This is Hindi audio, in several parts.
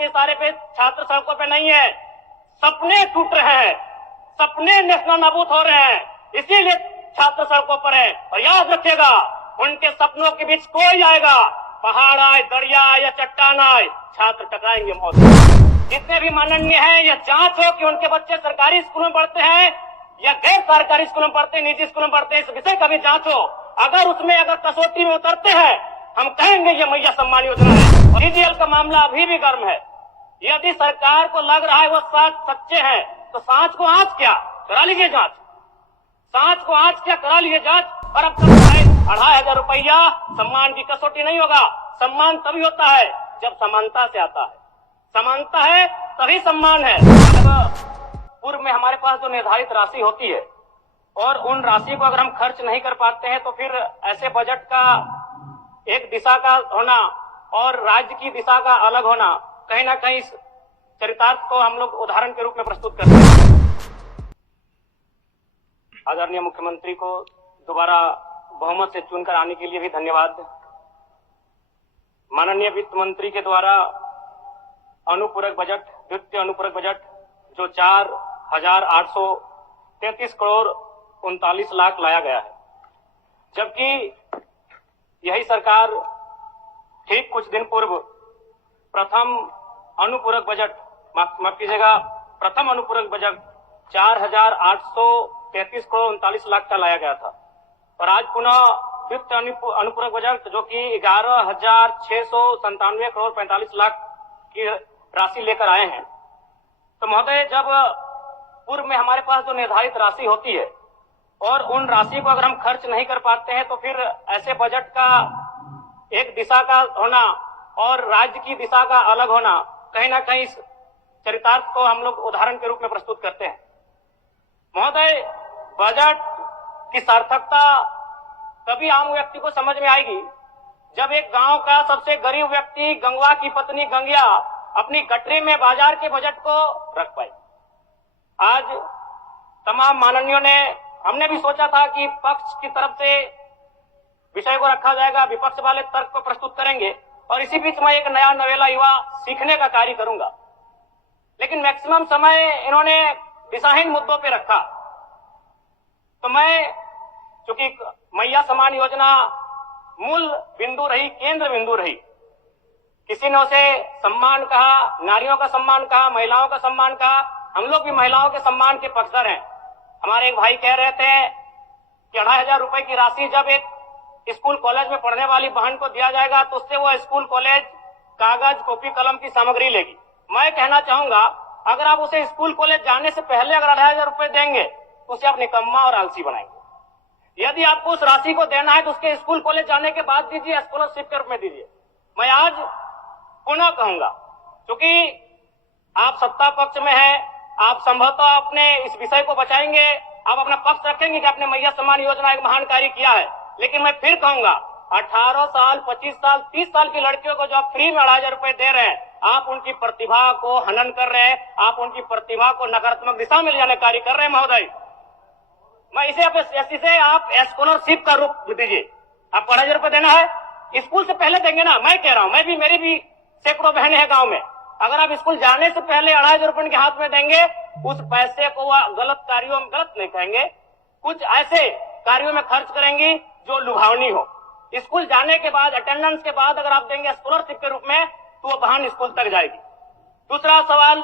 के इशारे पे छात्र सड़कों पे नहीं है, सपने टूट रहे हैं, सपने नेस्तनाबूद नाबूद हो रहे हैं, इसीलिए छात्र सड़कों पर है। और याद रखिएगा, उनके सपनों के बीच कोई आएगा, पहाड़ आए, दरिया आए या चट्टान आए, छात्र टकराएंगे मौत। जितने भी माननीय हैं, यह जांच हो कि उनके बच्चे सरकारी स्कूलों में पढ़ते हैं या गैर सरकारी स्कूलों में पढ़ते हैं, निजी स्कूलों में पढ़ते हैं, इस विषय का भी जांच हो। अगर कसौटी में उतरते हैं, हम कहेंगे ये मैया सम्मान योजना है। और सीजीएल का मामला अभी भी गर्म है। यदि सरकार को लग रहा है वो सच्चे हैं, तो सांच को आंच क्या करा लीजिए जांच, सांच को आंच क्या करा लीजिए जांच। और अब तक 2,500 रुपया सम्मान की कसौटी नहीं होगा। सम्मान तभी होता है जब समानता से आता है, समानता है तभी सम्मान है। पूर्व में हमारे पास जो निर्धारित राशि होती है और उन राशि को अगर हम खर्च नहीं कर पाते हैं, तो फिर ऐसे बजट का एक दिशा का होना और राज्य की दिशा का अलग होना, कहीं ना कहीं चरितार्थ को हम लोग उदाहरण के रूप में प्रस्तुत करते हैं। आदरणीय मुख्यमंत्री को दोबारा बहुमत से चुनकर आने के लिए भी धन्यवाद। माननीय वित्त मंत्री के द्वारा अनुपूरक बजट, द्वितीय अनुपूरक बजट जो 4,833 करोड़ 39 लाख लाया गया है, जबकि यही सरकार ठीक कुछ दिन पूर्व प्रथम अनुपूरक बजट, माफ कीजिएगा, प्रथम अनुपूरक बजट 4,833 करोड़ 39 लाख का लाया गया था। और आज पुनः द्वितीय अनुपूरक बजट जो कि 11,697 करोड़ 45 लाख की राशि लेकर आए हैं। तो महोदय, जब पूर्व में हमारे पास जो निर्धारित राशि होती है और उन राशि को अगर हम खर्च नहीं कर पाते हैं, तो फिर ऐसे बजट का एक दिशा का होना और राज्य की दिशा का अलग होना, कहीं ना कहीं चरितार्थ को हम लोग उदाहरण के रूप में प्रस्तुत करते हैं। महोदय, बजट की सार्थकता तभी आम व्यक्ति को समझ में आएगी जब एक गांव का सबसे गरीब व्यक्ति, गंगवा की पत्नी गंगिया, अपनी गठरी में बाजार के बजट को रख पाई। आज तमाम माननीयों ने, हमने भी सोचा था कि पक्ष की तरफ से विषय को रखा जाएगा, विपक्ष वाले तर्क को प्रस्तुत करेंगे और इसी बीच में एक नया नवेला युवा सीखने का कार्य करूंगा। लेकिन मैक्सिमम समय इन्होंने दिशाहीन मुद्दों पे रखा। तो मैं, चूंकि मैया सम्मान योजना मूल बिंदु रही, केंद्र बिंदु रही, किसी ने उसे सम्मान कहा, नारियों का सम्मान कहा, महिलाओं का सम्मान कहा, हम लोग भी महिलाओं के सम्मान के पक्षधर हैं। हमारे एक भाई कह रहे थे कि 2,500 रुपए की राशि जब एक स्कूल कॉलेज में पढ़ने वाली बहन को दिया जाएगा, तो उससे वो स्कूल कॉलेज कागज, कॉपी, कलम की सामग्री लेगी। मैं कहना चाहूंगा, अगर आप उसे स्कूल कॉलेज जाने से पहले अगर 2,500 रुपए देंगे, तो उसे आप निकम्मा और आलसी बनाएंगे। यदि आपको उस राशि को देना है तो उसके स्कूल कॉलेज जाने के बाद दीजिए, स्कॉलरशिप के रूप में दीजिए। मैं आज पुनः कहूंगा, क्योंकि आप सत्ता पक्ष में हैं, आप संभवतः अपने इस विषय को बचाएंगे, आप अपना पक्ष रखेंगे कि आपने मैया सम्मान योजना एक महान कार्य किया है। लेकिन मैं फिर कहूंगा, 18 साल, 25 साल, 30 साल की लड़कियों को जो आप फ्री में 2,500 रुपए दे रहे हैं, आप उनकी प्रतिभा को हनन कर रहे हैं, आप उनकी प्रतिभा को नकारात्मक दिशा में ले जाने कार्य कर रहे हैं। महोदय, मैं इसे आप स्कॉलरशिप का रूप दीजिए। आपको 2,500 रुपए देना है, स्कूल से पहले देंगे ना। मैं कह रहा हूं, मेरी भी सैकड़ों बहनें हैं गांव में, अगर आप स्कूल जाने से पहले 2,500 रुपए उनके हाथ में देंगे, उस पैसे को वह गलत कार्यों में, गलत नहीं कहेंगे, कुछ ऐसे कार्यों में खर्च करेंगी जो लुभावनी हो। स्कूल जाने के बाद, अटेंडेंस के बाद अगर आप देंगे स्कॉलरशिप के रूप में, तो वो बहन स्कूल तक जाएगी। दूसरा सवाल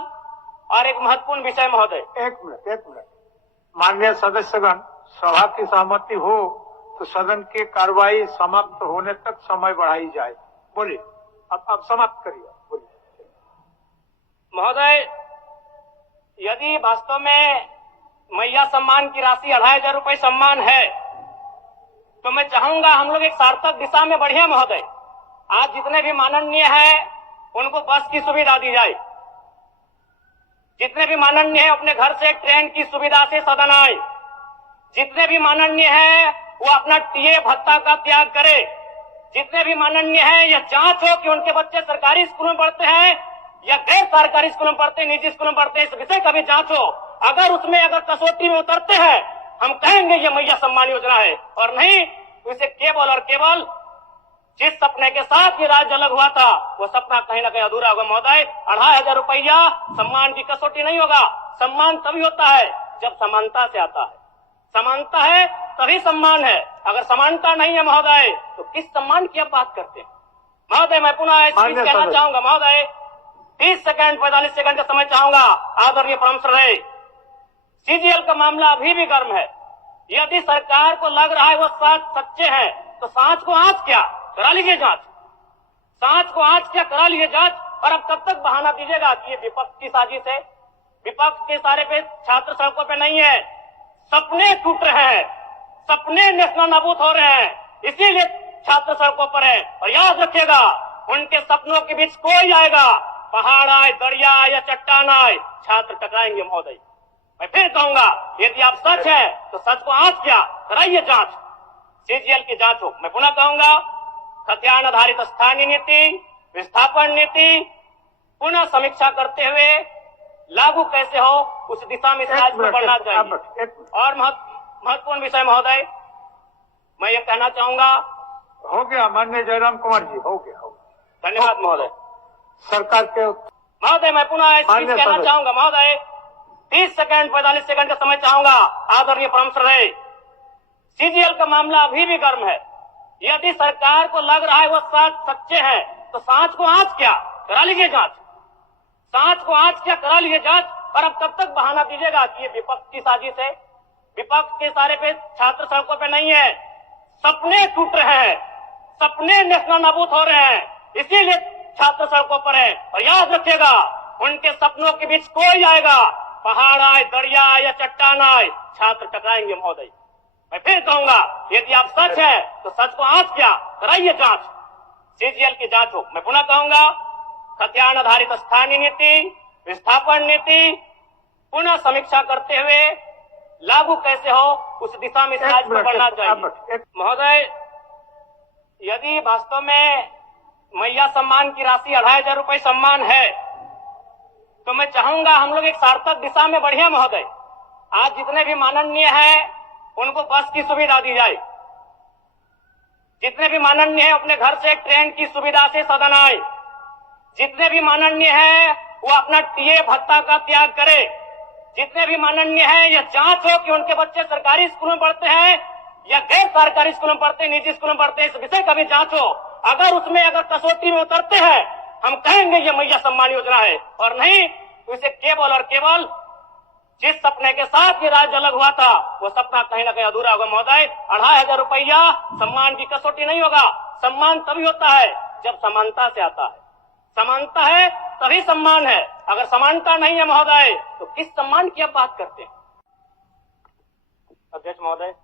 और एक महत्वपूर्ण विषय महोदय, एक मिनट माननीय सदस्यगण, सभा की सहमति हो तो सदन की कार्रवाई समाप्त होने तक समय बढ़ाई जाए। बोलिए, अब समाप्त करिए। बोलिए महोदय, यदि वास्तव में मैया सम्मान की राशि 2,500 रुपए सम्मान है, तो मैं चाहूंगा हम लोग एक सार्थक दिशा में बढ़िया। महोदय, आज जितने भी माननीय हैं उनको बस की सुविधा दी जाए, जितने भी माननीय हैं अपने घर से ट्रेन की सुविधा से सदन आए, जितने भी माननीय हैं वो अपना टीए भत्ता का त्याग करे, जितने भी माननीय हैं यह जांच हो कि उनके बच्चे सरकारी स्कूलों में पढ़ते हैं या गैर सरकारी स्कूलों में पढ़ते हैं, निजी स्कूलों में पढ़ते हैं, इस विषय का भी जांच हो। अगर कसौटी में उतरते हैं, हम कहेंगे ये मैया सम्मान योजना है, और नहीं तो इसे केवल और केवल जिस सपने के साथ ये राज्य अलग हुआ था वो सपना कहीं ना कहीं अधूरा होगा महोदय। 2500 रुपया सम्मान की कसौटी नहीं होगा। सम्मान तभी होता है जब समानता से आता है। समानता है तभी सम्मान है। अगर समानता नहीं है महोदय तो किस सम्मान की आप बात करते हैं महोदय। मैं पुनः कहना चाहूंगा महोदय, 30 सेकंड 45 सेकंड का समय चाहूंगा। आदरणीय परम श्रद्धेय, सीजीएल का मामला अभी भी गर्म है। यदि सरकार को लग रहा है वो सच्चे हैं तो सांच को आंच क्या करा लीजिए जांच। सांच को आंच क्या करा लीजिए जांच। और अब तब तक बहाना दीजिएगा कि ये विपक्ष की साजिश है। विपक्ष के सारे पे छात्र सड़कों पे नहीं है। सपने टूट रहे हैं, सपने नेस्ता नाबूद हो रहे हैं, इसीलिए छात्र सड़कों पर है। और याद रखिएगा, उनके सपनों के बीच कोई आएगा, पहाड़ आए, दरिया आए या चट्टान आए, छात्र टकराएंगे महोदय। मैं फिर कहूंगा, यदि आप सच है तो सच को आंच क्या कराइए जांच, सीजीएल की जांच हो। मैं पुनः कहूंगा, खतियान आधारित स्थानीय नीति, विस्थापन नीति पुनः समीक्षा करते हुए लागू कैसे हो उस दिशा में राज्य को बढ़ना चाहिए। और महत्वपूर्ण विषय महोदय, मैं ये कहना चाहूंगा। हो गया माननीय जयराम कुमार जी, हो गया। धन्यवाद महोदय। सरकार के महोदय, मैं पुनः कहना चाहूंगा महोदय, 30 सेकंड 45 सेकंड का समय चाहूंगा। आदरणीय परम श्रद्धेय, सीजीएल का मामला अभी भी गर्म है। यदि सरकार को लग रहा है वो सच्चे हैं तो सांच को आंच क्या करा लीजिए जांच। सांच को आंच क्या करा लीजिए जांच। और अब तब तक बहाना दीजिएगा कि ये विपक्ष की साजिश है। विपक्ष के सारे पे छात्र सड़कों पे नहीं है। सपने टूट रहे हैं, सपने नेस्ता नाबूद हो रहे हैं, इसीलिए छात्र सड़कों पर है। और याद रखिएगा, उनके सपनों के बीच कोई आएगा, पहाड़ आए, दरिया आए या चट्टान आए, छात्र टकराएंगे महोदय। मैं फिर कहूंगा, यदि आप सच है तो सच को आंच क्या कराइए जांच, सीजीएल की जांच हो। मैं पुनः कहूंगा, खतियान आधारित स्थानीय नीति, विस्थापन नीति पुनः समीक्षा करते हुए लागू कैसे हो उस दिशा में राज्य को बढ़ना चाहिए। महोदय, यदि वास्तव में मैया सम्मान की राशि 2500 रुपये सम्मान है तो मैं चाहूंगा हम लोग एक सार्थक दिशा में बढ़िया महोदय। आज जितने भी माननीय हैं उनको बस की सुविधा दी जाए। जितने भी माननीय हैं अपने घर से ट्रेन की सुविधा से सदन आए। जितने भी माननीय हैं वो अपना टीए भत्ता का त्याग करे। जितने भी माननीय हैं यह जांच हो कि उनके बच्चे सरकारी स्कूलों में पढ़ते हैं या गैर सरकारी स्कूलों में पढ़ते हैं, निजी स्कूलों में पढ़ते हैं, इस विषय का भी जांच हो। अगर कसौटी में उतरते हैं हम कहेंगे ये मैया सम्मान योजना है, और नहीं तो इसे केवल और केवल जिस सपने के साथ ये राज्य अलग हुआ था वो सपना कहीं ना कहीं अधूरा होगा महोदय। 2500 रुपया सम्मान की कसौटी नहीं होगा। सम्मान तभी होता है जब समानता से आता है। समानता है तभी सम्मान है। अगर समानता नहीं है महोदय तो किस सम्मान की आप बात करते हैं। अध्यक्ष महोदय।